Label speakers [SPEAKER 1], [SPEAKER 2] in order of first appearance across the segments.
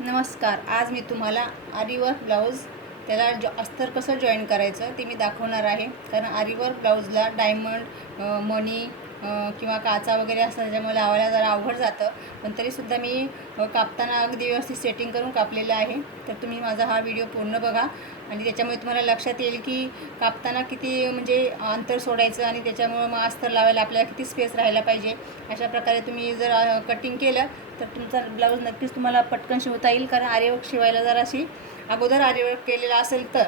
[SPEAKER 1] नमस्कार आज मी तुम्हाला आरीवर्क ब्लाऊज त्याला जॉ अस्तर कसं जॉईन करायचं ते मी दाखवणार आहे. कारण आरीवर्क ब्लाऊजला डायमंड मणी किंवा काचा वगैरे असतात त्याच्यामुळे लावायला जरा अवघड जातं. पण तरीसुद्धा मी कापताना अगदी व्यवस्थित सेटिंग करून कापलेलं आहे. तर तुम्ही माझा हा व्हिडिओ पूर्ण बघा. आणि त्याच्यामुळे तुम्हाला लक्षात येईल की कापताना किती म्हणजे अंतर सोडायचं आणि त्याच्यामुळं मग अस्तर लावायला आपल्याला किती स्पेस राहायला पाहिजे. अशा प्रकारे तुम्ही जर कटिंग केलं तर तुमचा ब्लाऊज नक्कीच तुम्हाला पटकन शिवता येईल. कारण आर्यवर्क शिवायला जर अशी अगोदर आरेवर्क केलेलं असेल तर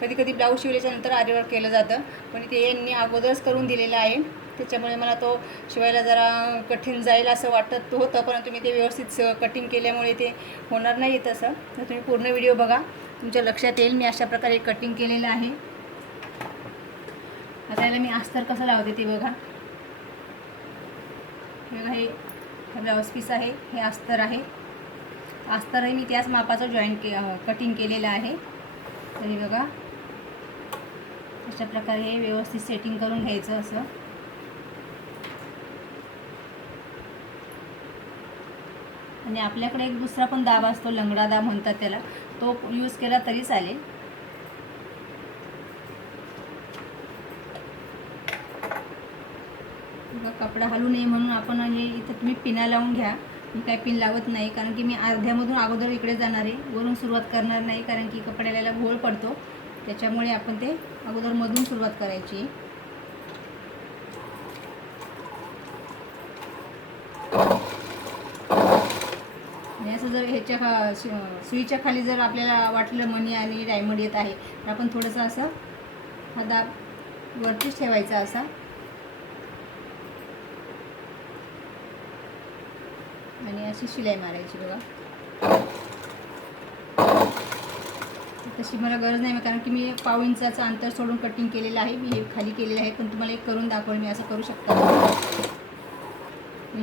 [SPEAKER 1] कधी कधी ब्लाऊज शिवल्याच्यानंतर आर्यवर्क आरेवर्क केलं जातं. पण ते यांनी अगोदरच करून दिलेलं आहे. त्याच्यामुळे मला तो शिवायला जरा कठीण जाईल असं वाटत होतं परंतु मी ते व्यवस्थित कटिंग केल्यामुळे ते होणार नाही तसं. तर तुम्ही पूर्ण व्हिडिओ बघा. तुमच्या लक्षात येईल मी अशा प्रकारे कटिंग केलेलं आहे. आता याला मी अस्तर कसं लावते ते बघा. हे बघा हे ब्लाऊज पीस आहे हे अस्तर आहे. अस्तरही मी त्याच मापाचं जॉईन के कटिंग केलेलं आहे. तर हे बघा. अशा प्रकारे हे व्यवस्थित सेटिंग करून घ्यायचं असं. आणि आपल्याकडे एक दुसरा पण दाब असतो लंगडा दाब म्हणतात त्याला. तो यूज केला तरी चालेल. कपडा हलू नये म्हणून आपण हे इथं तुम्ही पिना लावून घ्या. मी काय पिन लावत नाही कारण की मी अर्ध्यामधून अगोदर इकडे जाणार आहे. वरून सुरुवात करणार नाही कारण की कपड्याला घोळ पडतो. त्याच्यामुळे आपण ते अगोदरमधून सुरुवात करायची आहे. आणि असं जर ह्याच्या खा सुईच्या खाली जर आपल्याला वाटलं मणी आणि डायमंड येत आहे तर आपण थोडंसं असं हा दाब वरतीच ठेवायचा असा. आणि अशी शिलाई मारायची बघा. तशी मला गरज नाही कारण की मी पाव इंचाचं अंतर सोडून कटिंग केलेलं आहे. मी हे खाली केलेलं आहे पण तुम्हाला एक करून दाखवलं मी असं करू शकता.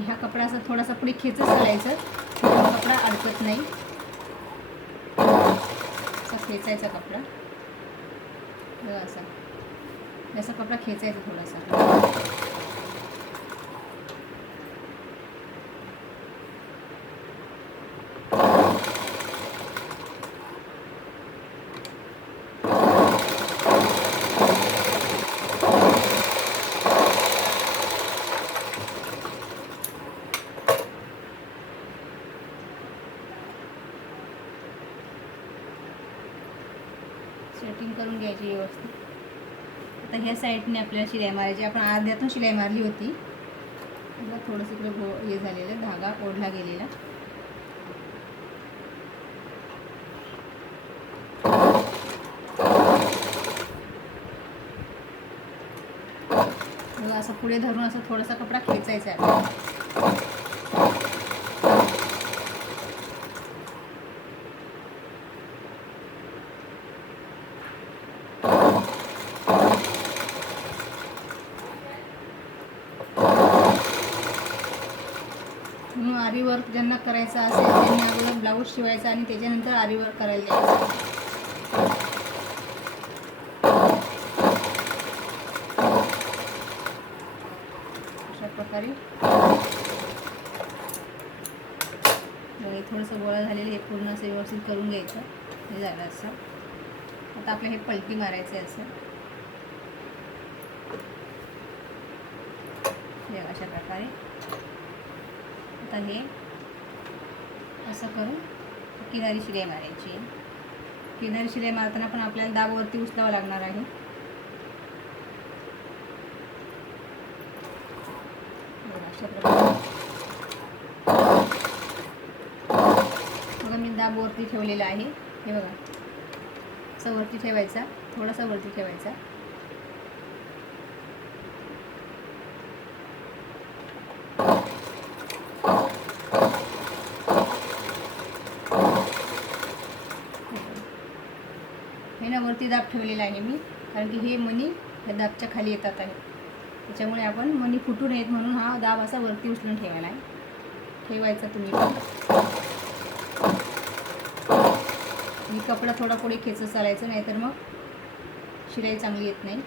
[SPEAKER 1] हा कपडा असा थोडासा पुढे खेचत करायचं कपडा अडकत नाही. असा खेचायचा कपडा. असा. असा कपडा खेचायचा थोडासा. सेटिंग करून घ्यायची व्यवस्थित. आता ह्या साईडने आपल्याला शिलाई मारायची. आपण अर्ध्यातून शिलाई मारली होती. आता थोडंसं इकडे गो हे झालेलं धागा ओढला गेलेला. असं पुढे धरून असं थोडासा कपडा खेचायचा आहे. म्हणून आरी वर्क ज्यांना करायचं असेल त्यांनी अगोदर ब्लाऊज शिवायचा आणि त्याच्यानंतर आरी वर्क करायला द्यायचं. अशा प्रकारे. हे थोडंसं गोळा झालेलं हे पूर्ण असं व्यवस्थित करून घ्यायचं हे झालं असं. आता आपलं हे पलटी मारायचं आहे असं. हे अशा प्रकारे. आता हे असं करून किनारी शिलाई मारायची. किनारी शिलाई मारताना पण आपल्याला दाबावरती उचलावं लागणार आहे. बघा, अशा प्रकारे. बघा मी दाब वरती ठेवलेला आहे. हे बघा. असं वरती ठेवायचा. थोडासा वरती ठेवायचा. हे ना वरती दाब ठेवलेला आहे मी कारण की हे मणी या दाबच्या खाली येतात आहे. त्याच्यामुळे आपण मणी फुटू नयेत म्हणून हा दाब असा वरती उचलून ठेवायला आहे. ठेवायचा तुम्ही. पण मी कपडा थोडा पुढे खेचत चालायचं नाहीतर मग शिलाई चांगली येत नाही.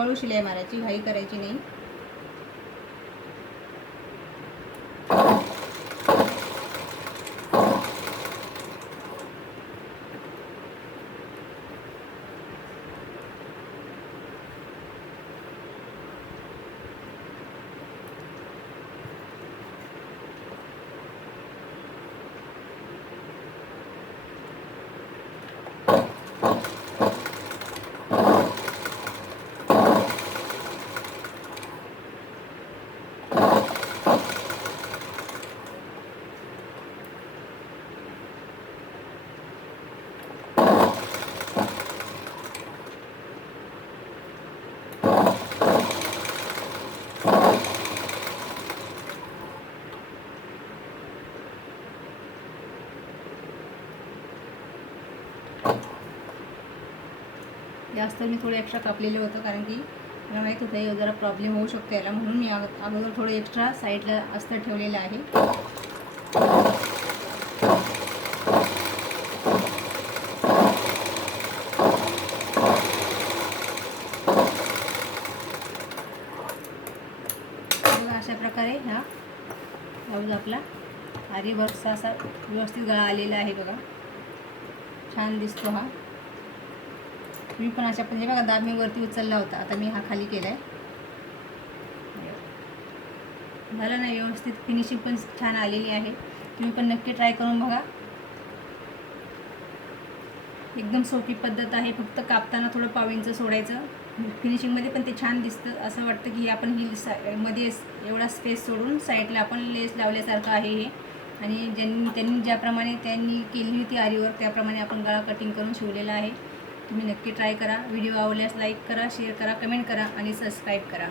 [SPEAKER 1] हळूहळू शिलाई मारायची घाई करायची नाही. जास्त मी थोडं एक्स्ट्रा कापलेलं होतं कारण की मला माहीत होतं हे जरा प्रॉब्लेम होऊ शकतो याला. म्हणून मी अगोदर थोडं एक्स्ट्रा साईडला अस्तर ठेवलेलं आहे. अशा प्रकारे हा ब्लाऊज आपला आरी वर्कचा असा व्यवस्थित गळा आलेला आहे बघा. छान दिसतो हा. तुम्ही पण अशा म्हणजे बघा दाब मी वरती उचलला होता. आता मी हा खाली केला आहे झालं ना व्यवस्थित. फिनिशिंग पण छान आलेली आहे. तुम्ही पण नक्की ट्राय करून बघा. एकदम सोपी पद्धत आहे. फक्त कापताना थोडं पावींचं सोडायचं. फिनिशिंगमध्ये पण ते छान दिसतं. असं वाटतं की आपण ही सा मध्ये एवढा स्पेस सोडून साईडला आपण लेस लावल्यासारखं आहे हे. आणि ज्यांनी त्यांनी ज्याप्रमाणे त्यांनी केली होती आरीवर त्याप्रमाणे आपण गळा कटिंग करून शिवलेला आहे. तुम्ही नक्की ट्राय करा. व्हिडिओ आवडल्यास लाईक करा शेअर करा कमेंट करा आणि सबस्क्राईब करा.